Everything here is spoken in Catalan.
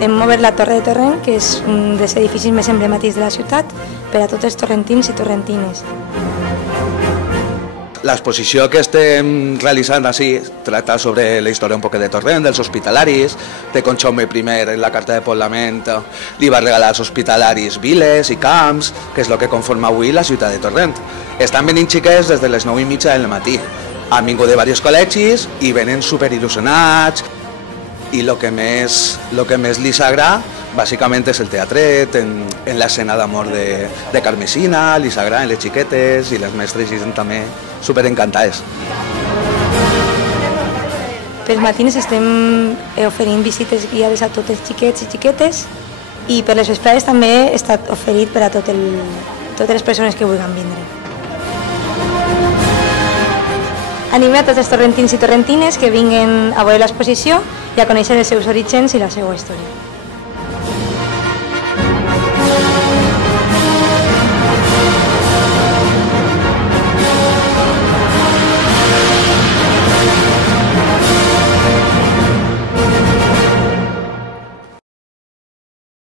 Hem obert la Torre de Torrent, que és un dels edificis més emblemàtics de la ciutat, per a tots els torrentins i torrentines. L'exposició que estem realitzant així tracta sobre la història un poc de Torrent, dels hospitalaris, de com Jaume I en la carta de poblament li va regalar als hospitalaris viles i camps, que és el que conforma avui la ciutat de Torrent. Estan venint xiquets des de les 9:30 del matí. Han vingut de diversos col·legis i venen superil·lusionats, i el que més li s'agrada bàsicament és el teatret, en l'escena d'amor de Carmesina, li s'agraden les xiquetes i les mestres i també superencantades. Pels matins estem oferint visites guiades a tots els xiquets i xiquetes i per les vesprades també està oferit per a totes les persones que vulguin vindre. Anime a tots els torrentins i torrentines que vinguin a veure l'exposició i a conèixer els seus orígens i la seva història.